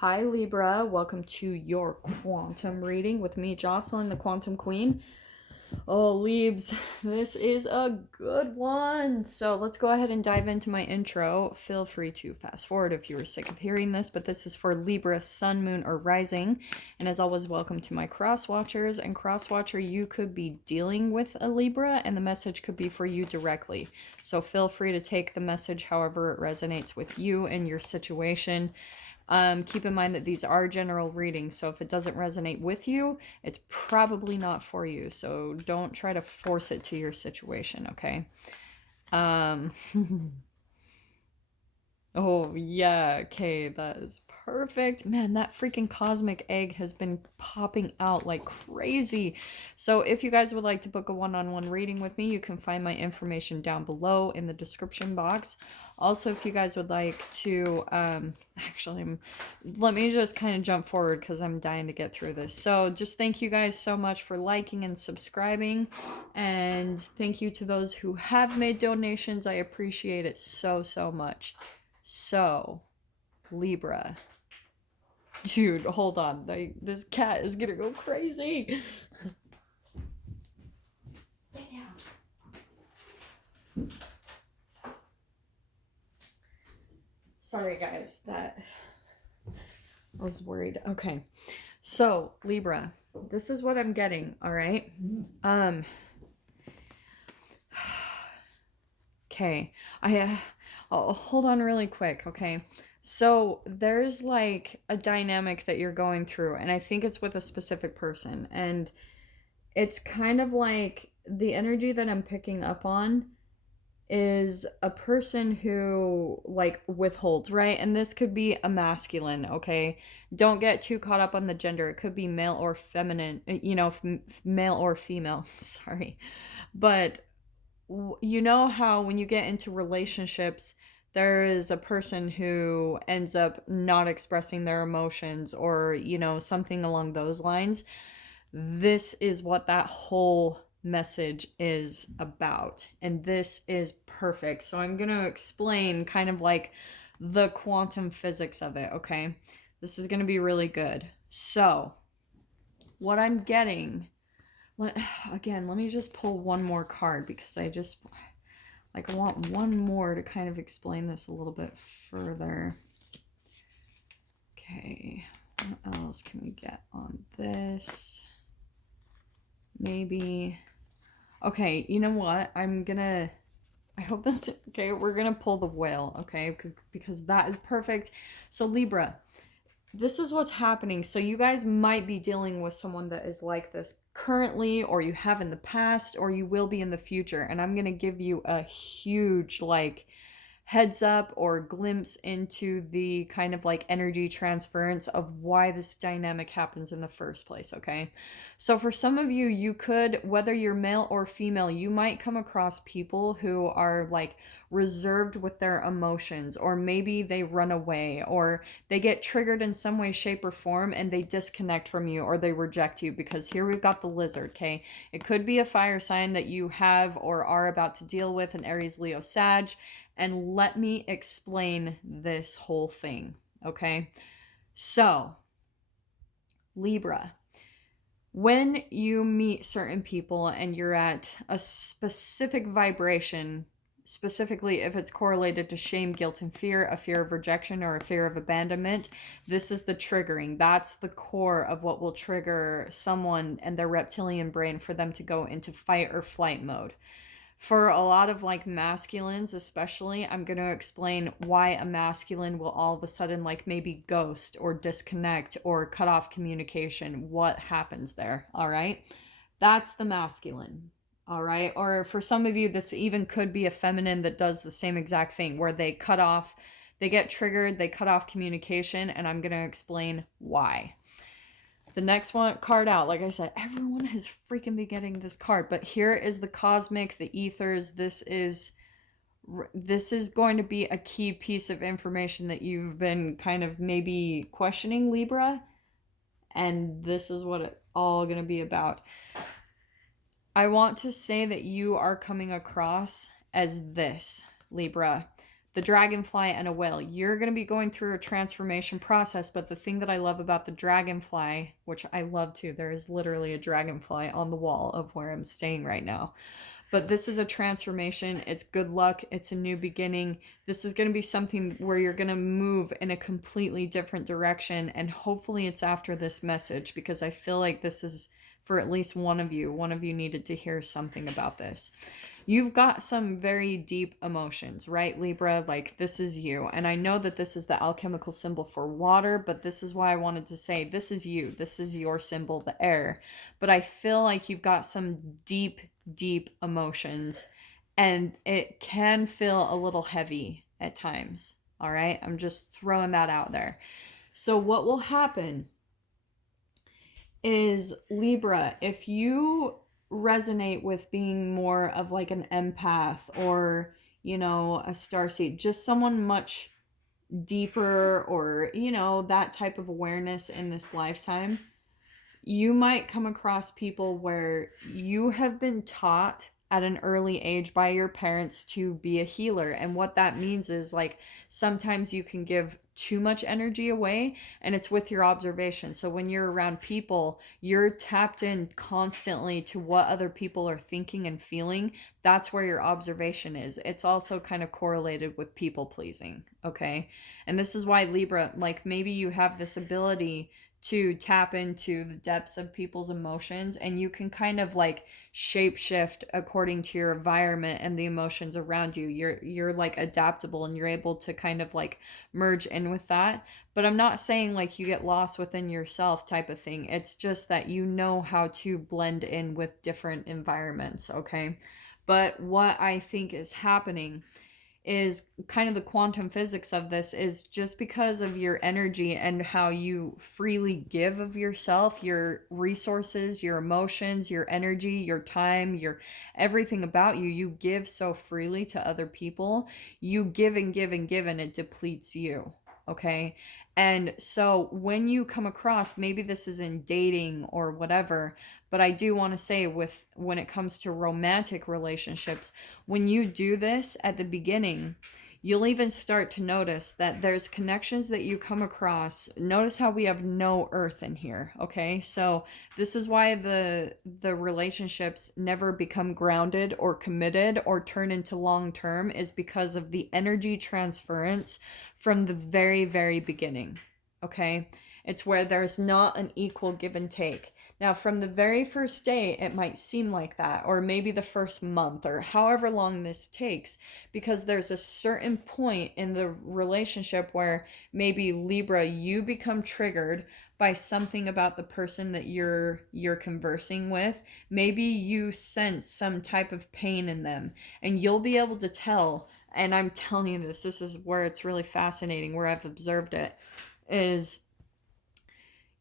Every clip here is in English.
Hi Libra, welcome to your quantum reading with me, Jocelyn, the Quantum Queen. Oh, Libs, this is a good one. So let's go ahead and dive into my intro. Feel free to fast forward if you were sick of hearing this, but this is for Libra, Sun, Moon, or Rising. And as always, welcome to my cross watchers. And cross watcher, you could be dealing with a Libra, and the message could be for you directly. So feel free to take the message however it resonates with you and your situation. Keep in mind that these are general readings, so if it doesn't resonate with you, it's probably not for you. So don't try to force it to your situation, okay? Oh, yeah, okay, that is perfect. Man, that freaking cosmic egg has been popping out like crazy. So if you guys would like to book a one-on-one reading with me, you can find my information down below in the description box. Also, if you guys would like to, let me just kind of jump forward because I'm dying to get through this. So just thank you guys so much for liking and subscribing. And thank you to those who have made donations. I appreciate it so, so much. So, Libra. Dude, hold on. This cat is gonna go crazy. Lay down. Sorry, guys. That I was worried. Okay. So, Libra. This is what I'm getting, all right? Okay. I'll hold on really quick, okay? So there's like a dynamic that you're going through, and I think it's with a specific person, and it's kind of like the energy that I'm picking up on is a person who like withholds, right? And this could be a masculine, okay? Don't get too caught up on the gender. It could be male or feminine, male or female, sorry. But you know how when you get into relationships, there is a person who ends up not expressing their emotions or, something along those lines. This is what that whole message is about. And this is perfect. So I'm going to explain kind of like the quantum physics of it, okay? This is going to be really good. So, what I'm getting, again, let me just pull one more card because I want one more to kind of explain this a little bit further. Okay, what else can we get on this? Maybe. Okay, you know what? I hope that's okay. We're gonna pull the whale, okay? Because that is perfect. So, Libra, this is what's happening. So you guys might be dealing with someone that is like this currently, or you have in the past, or you will be in the future. And I'm going to give you a huge heads up or glimpse into the kind of like energy transference of why this dynamic happens in the first place, okay? So for some of you, you could, whether you're male or female, you might come across people who are like reserved with their emotions, or maybe they run away, or they get triggered in some way, shape, or form, and they disconnect from you, or they reject you, because here we've got the lizard, okay? It could be a fire sign that you have or are about to deal with, an Aries, Leo, Sag, and let me explain this whole thing, okay? So, Libra, when you meet certain people and you're at a specific vibration, specifically if it's correlated to shame, guilt, and fear, a fear of rejection or a fear of abandonment, this is the triggering. That's the core of what will trigger someone and their reptilian brain for them to go into fight or flight mode. For a lot of like masculines especially, I'm going to explain why a masculine will all of a sudden like maybe ghost or disconnect or cut off communication. What happens there, all right? That's the masculine, all right? Or for some of you, this even could be a feminine that does the same exact thing where they cut off, they get triggered, they cut off communication, and I'm going to explain why. The next one card out, like I said, everyone has freaking been getting this card, but here is the cosmic, the ethers. This is going to be a key piece of information that you've been kind of maybe questioning, Libra, and this is what it's all going to be about. I want to say that you are coming across as this, Libra. the dragonfly and a whale. You're going to be going through a transformation process, but the thing that I love about the dragonfly, which I love too, there is literally a dragonfly on the wall of where I'm staying right now. But this is a transformation. It's good luck. It's a new beginning. This is going to be something where you're going to move in a completely different direction. And hopefully it's after this message, because I feel like this is for at least one of you. One of you needed to hear something about this. You've got some very deep emotions, right, Libra? Like, this is you. And I know that this is the alchemical symbol for water, but this is why I wanted to say this is you. This is your symbol, the air. But I feel like you've got some deep, deep emotions, and it can feel a little heavy at times. All right? I'm just throwing that out there. So what will happen is, Libra, if you resonate with being more of like an empath or, you know, a starseed, just someone much deeper, or, you know, that type of awareness in this lifetime, you might come across people where you have been taught at an early age by your parents to be a healer. And what that means is, like, sometimes you can give too much energy away, and it's with your observation. So when you're around people, you're tapped in constantly to what other people are thinking and feeling. That's where your observation is. It's also kind of correlated with people pleasing, okay? And this is why, Libra, like, maybe you have this ability to tap into the depths of people's emotions, and you can kind of like shape shift according to your environment and the emotions around you. You're like adaptable, and you're able to kind of like merge in with that. But I'm not saying like you get lost within yourself type of thing. It's just that you know how to blend in with different environments, okay? But what I think is happening is kind of the quantum physics of this is just because of your energy and how you freely give of yourself, your resources, your emotions, your energy, your time, your everything about you. You give so freely to other people. You give and give and give, and it depletes you. Okay. And so when you come across, maybe this is in dating or whatever, but I do want to say, with when it comes to romantic relationships, when you do this at the beginning, you'll even start to notice that there's connections that you come across. Notice how we have no earth in here, okay? So this is why the relationships never become grounded or committed or turn into long term, is because of the energy transference from the very, very beginning, okay? It's where there's not an equal give and take. Now, from the very first day, it might seem like that, or maybe the first month, or however long this takes, because there's a certain point in the relationship where maybe, Libra, you become triggered by something about the person that you're conversing with. Maybe you sense some type of pain in them, and you'll be able to tell. And I'm telling you this is where it's really fascinating, where I've observed it, is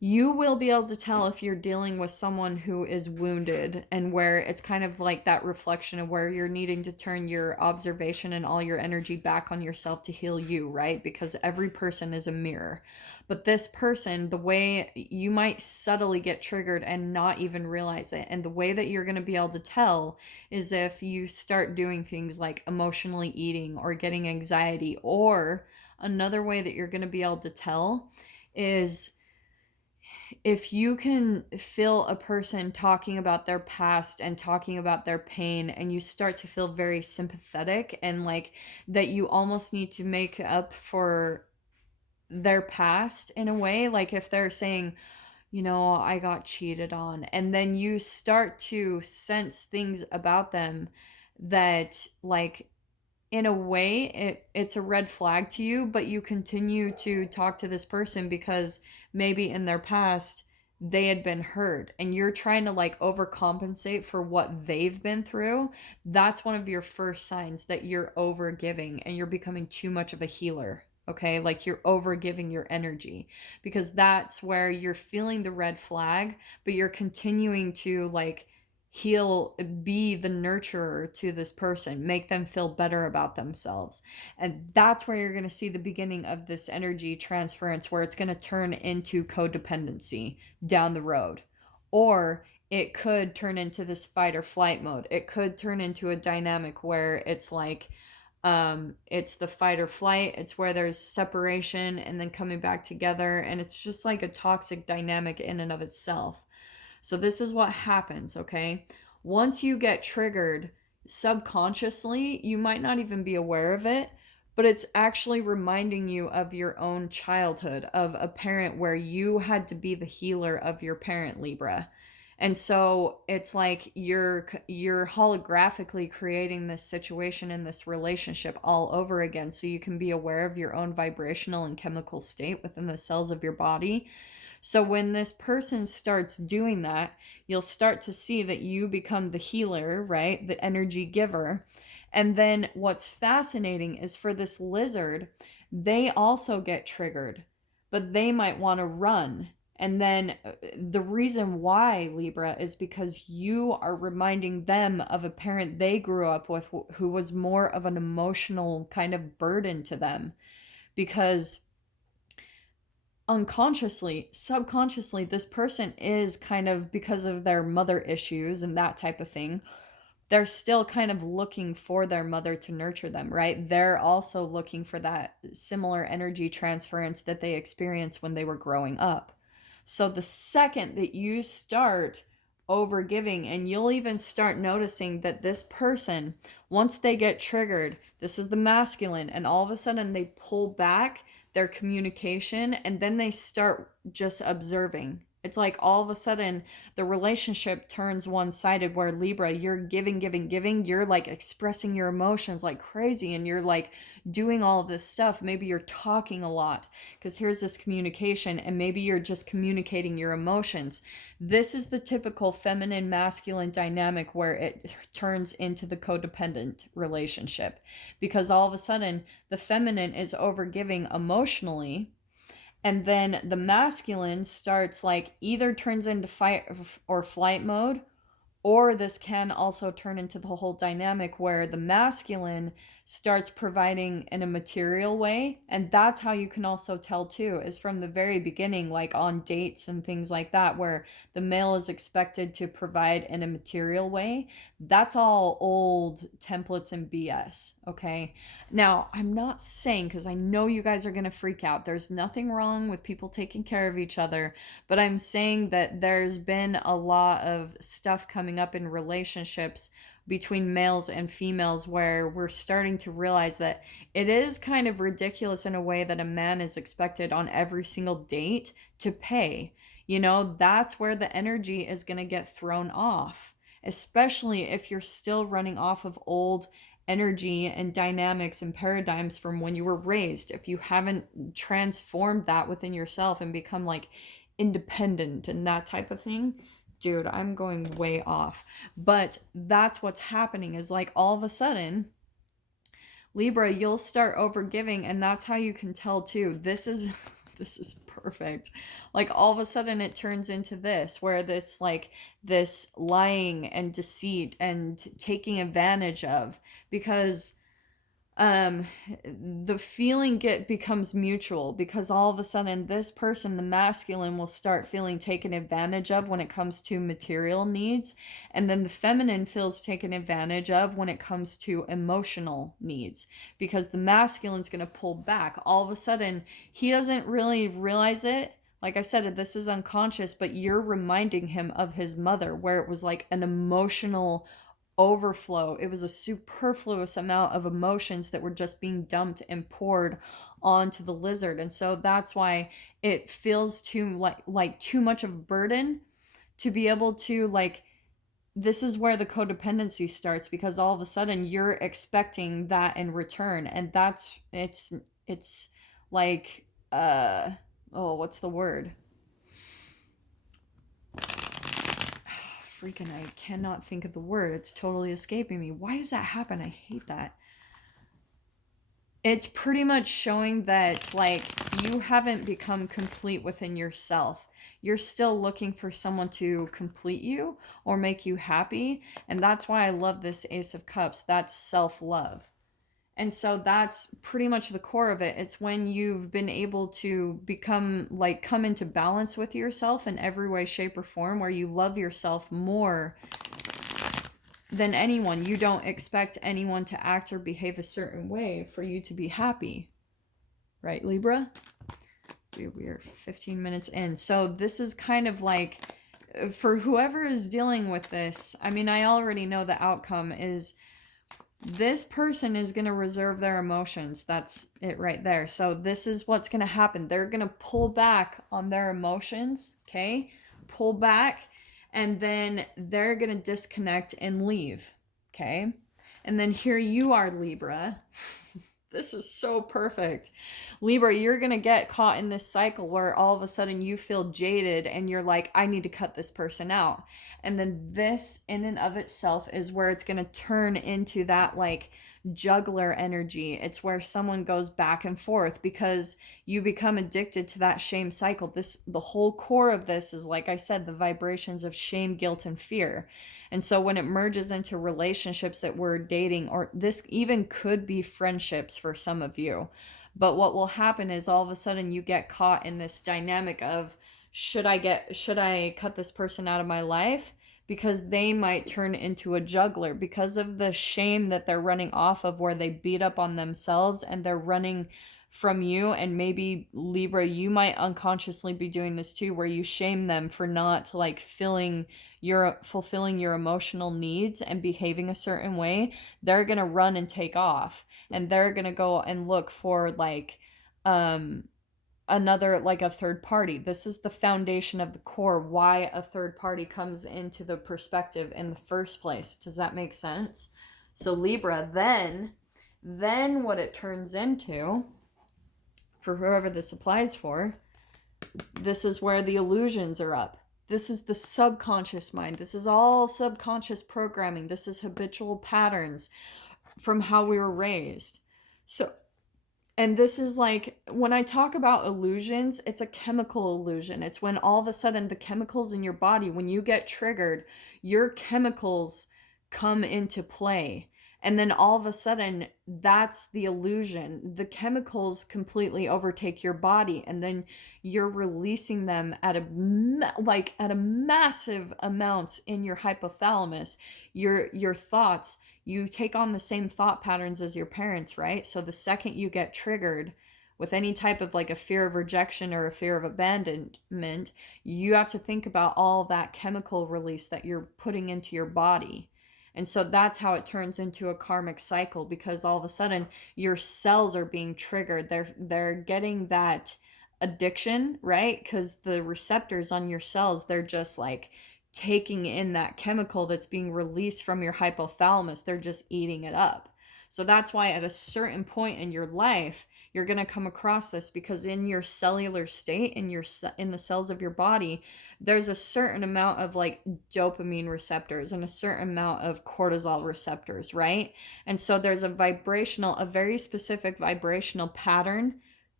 you will be able to tell if you're dealing with someone who is wounded, and where it's kind of like that reflection of where you're needing to turn your observation and all your energy back on yourself to heal you, right? Because every person is a mirror. But this person, the way you might subtly get triggered and not even realize it, and the way that you're going to be able to tell is if you start doing things like emotionally eating or getting anxiety. Or another way that you're going to be able to tell is if you can feel a person talking about their past and talking about their pain, and you start to feel very sympathetic, and like that you almost need to make up for their past in a way. Like if they're saying, you know, I got cheated on, and then you start to sense things about them that, like, in a way it's a red flag to you, but you continue to talk to this person because maybe in their past they had been hurt, and you're trying to like overcompensate for what they've been through. That's one of your first signs that you're over giving and you're becoming too much of a healer. Okay, like you're over giving your energy, because that's where you're feeling the red flag, but you're continuing to like heal, be the nurturer to this person, make them feel better about themselves. And that's where you're going to see the beginning of this energy transference, where it's going to turn into codependency down the road. Or it could turn into this fight or flight mode. It could turn into a dynamic where it's like It's the fight or flight. It's where there's separation and then coming back together. And it's just like a toxic dynamic in and of itself. So this is what happens, okay? Once you get triggered subconsciously, you might not even be aware of it, but it's actually reminding you of your own childhood, of a parent where you had to be the healer of your parent, Libra. And so it's like you're holographically creating this situation and this relationship all over again, so you can be aware of your own vibrational and chemical state within the cells of your body. So when this person starts doing that, you'll start to see that you become the healer, right? The energy giver. And then what's fascinating is for this lizard, they also get triggered, but they might want to run. And then the reason why, Libra, is because you are reminding them of a parent they grew up with who was more of an emotional kind of burden to them. Because unconsciously, subconsciously, this person is kind of, because of their mother issues and that type of thing, they're still kind of looking for their mother to nurture them, right? They're also looking for that similar energy transference that they experienced when they were growing up. So the second that you start over giving, and you'll even start noticing that this person, once they get triggered, this is the masculine, and all of a sudden they pull back their communication and then they start just observing. It's like all of a sudden the relationship turns one-sided, where Libra, you're giving, giving, giving. You're like expressing your emotions like crazy, and you're like doing all of this stuff. Maybe you're talking a lot because here's this communication, and maybe you're just communicating your emotions. This is the typical feminine masculine dynamic where it turns into the codependent relationship, because all of a sudden the feminine is overgiving emotionally, and then the masculine starts like either turns into fight or flight mode, or this can also turn into the whole dynamic where the masculine starts providing in a material way. And that's how you can also tell too, is from the very beginning, like on dates and things like that, where the male is expected to provide in a material way. That's all old templates and BS, okay? Now, I'm not saying, because I know you guys are going to freak out, there's nothing wrong with people taking care of each other, but I'm saying that there's been a lot of stuff coming up in relationships between males and females where we're starting to realize that it is kind of ridiculous in a way that a man is expected on every single date to pay. You know, that's where the energy is going to get thrown off, especially if you're still running off of old energy and dynamics and paradigms from when you were raised. If you haven't transformed that within yourself and become like independent and that type of thing, dude, I'm going way off. But that's what's happening, is like all of a sudden, Libra, you'll start overgiving, and that's how you can tell too. This is perfect. Like all of a sudden it turns into this, where this like this lying and deceit and taking advantage of, because the feeling becomes mutual, because all of a sudden this person, the masculine, will start feeling taken advantage of when it comes to material needs, and then the feminine feels taken advantage of when it comes to emotional needs, because the masculine's going to pull back. All of a sudden he doesn't really realize it. Like I said, this is unconscious, but you're reminding him of his mother, where it was like an emotional overflow. It was a superfluous amount of emotions that were just being dumped and poured onto the lizard. And so that's why it feels too like too much of a burden to be able to like, this is where the codependency starts, because all of a sudden you're expecting that in return. And that's it's like what's the word? Freaking, I cannot think of the word. It's totally escaping me. Why does that happen? I hate that. It's pretty much showing that like you haven't become complete within yourself. You're still looking for someone to complete you or make you happy. And that's why I love this Ace of Cups. That's self-love. And so that's pretty much the core of it. It's when you've been able to become like come into balance with yourself in every way, shape, or form, where you love yourself more than anyone. You don't expect anyone to act or behave a certain way for you to be happy. Right, Libra? We're 15 minutes in. So this is kind of like, for whoever is dealing with this, I mean, I already know the outcome is this person is going to reserve their emotions. That's it right there. So this is what's going to happen. They're going to pull back on their emotions, okay? Pull back, and then they're going to disconnect and leave, okay? And then here you are, Libra. This is so perfect. Libra, you're going to get caught in this cycle where all of a sudden you feel jaded and you're like, I need to cut this person out. And then this in and of itself is where it's going to turn into that like juggler energy. It's where someone goes back and forth because you become addicted to that shame cycle. The whole core of this is, like I said, the vibrations of shame, guilt, and fear. And so when it merges into relationships that we're dating, or this even could be friendships for some of you, but what will happen is all of a sudden you get caught in this dynamic of, should I cut this person out of my life? Because they might turn into a juggler because of the shame that they're running off of, where they beat up on themselves and they're running from you. And maybe Libra, you might unconsciously be doing this too, where you shame them for not like fulfilling your emotional needs and behaving a certain way. They're gonna run and take off, and they're gonna go and look for like another, like a third party. This is the foundation of the core, why a third party comes into the perspective in the first place. Does that make sense? So Libra, then what it turns into, for whoever this applies for, this is where the illusions are up. This is the subconscious mind. This is all subconscious programming. This is habitual patterns from how we were raised. So, and this is like, when I talk about illusions, it's a chemical illusion. It's when all of a sudden the chemicals in your body, when you get triggered, your chemicals come into play. And then all of a sudden, that's the illusion. The chemicals completely overtake your body, and then you're releasing them at a massive amounts in your hypothalamus. Your thoughts, you take on the same thought patterns as your parents, right? So the second you get triggered with any type of like a fear of rejection or a fear of abandonment, you have to think about all that chemical release that you're putting into your body. And so that's how it turns into a karmic cycle, because all of a sudden your cells are being triggered. They're getting that addiction, right? Because the receptors on your cells, they're just like taking in that chemical that's being released from your hypothalamus. They're just eating it up. So that's why at a certain point in your life, you're going to come across this, because in your cellular state, in the cells of your body, there's a certain amount of like dopamine receptors and a certain amount of cortisol receptors, right? And so there's a very specific vibrational pattern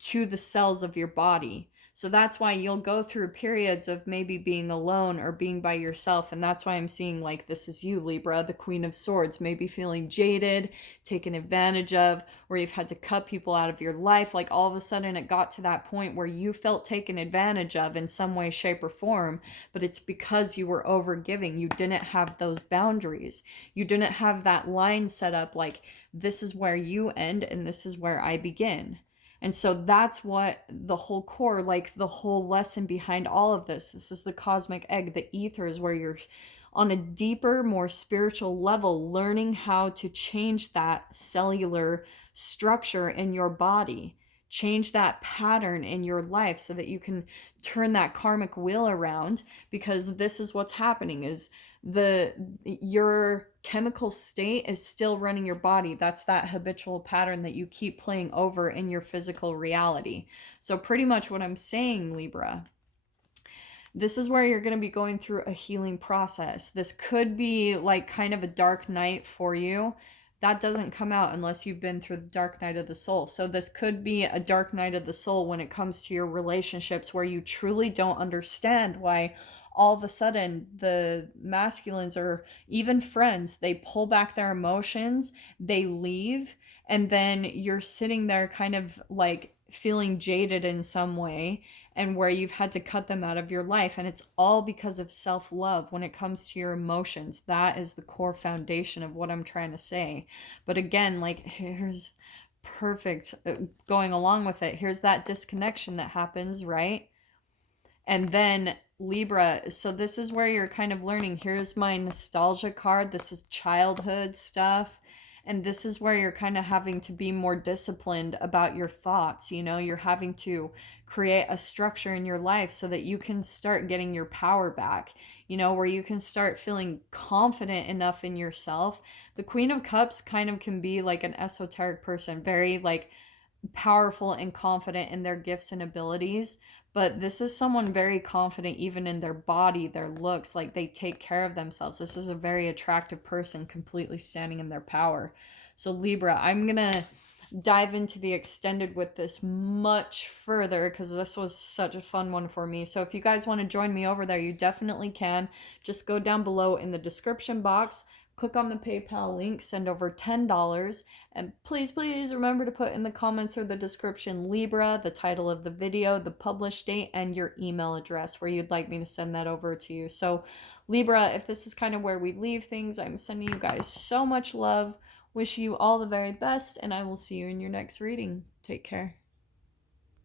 to the cells of your body. So that's why you'll go through periods of maybe being alone or being by yourself. And that's why I'm seeing like, this is you, Libra, the Queen of Swords, maybe feeling jaded, taken advantage of, where you've had to cut people out of your life. Like all of a sudden it got to that point where you felt taken advantage of in some way, shape, or form. But it's because you were overgiving. You didn't have those boundaries. You didn't have that line set up like, this is where you end and this is where I begin. And so that's what the whole core, like the whole lesson behind all of this is the cosmic egg, the ether, is where you're on a deeper, more spiritual level, learning how to change that cellular structure in your body, change that pattern in your life so that you can turn that karmic wheel around. Because this is what's happening, is your chemical state is still running your body. That's that habitual pattern that you keep playing over in your physical reality. So pretty much what I'm saying, Libra, this is where you're going to be going through a healing process. This could be like kind of a dark night for you. That doesn't come out unless you've been through the dark night of the soul. So this could be a dark night of the soul when it comes to your relationships, where you truly don't understand why all of a sudden the masculines, or even friends, they pull back their emotions, they leave, and then you're sitting there kind of like feeling jaded in some way and where you've had to cut them out of your life. And it's all because of self-love when it comes to your emotions. That is the core foundation of what I'm trying to say. But again, like, here's perfect going along with it. Here's that disconnection that happens, right? And then Libra, so this is where you're kind of learning. Here's my nostalgia card. This is childhood stuff. And this is where you're kind of having to be more disciplined about your thoughts. You know, you're having to create a structure in your life so that you can start getting your power back, you know, where you can start feeling confident enough in yourself. The Queen of Cups kind of can be like an esoteric person, very like powerful and confident in their gifts and abilities, but this is someone very confident even in their body, their looks, like they take care of themselves. This is a very attractive person completely standing in their power. So Libra, I'm gonna dive into the extended with this much further because this was such a fun one for me. So if you guys want to join me over there, you definitely can. Just go down below in the description box, click on the PayPal link, send over $10, and please remember to put in the comments or the description Libra, the title of the video, the published date, and your email address where you'd like me to send that over to you. So Libra, if this is kind of where we leave things, I'm sending you guys so much love. Wish you all the very best, and I will see you in your next reading. Take care.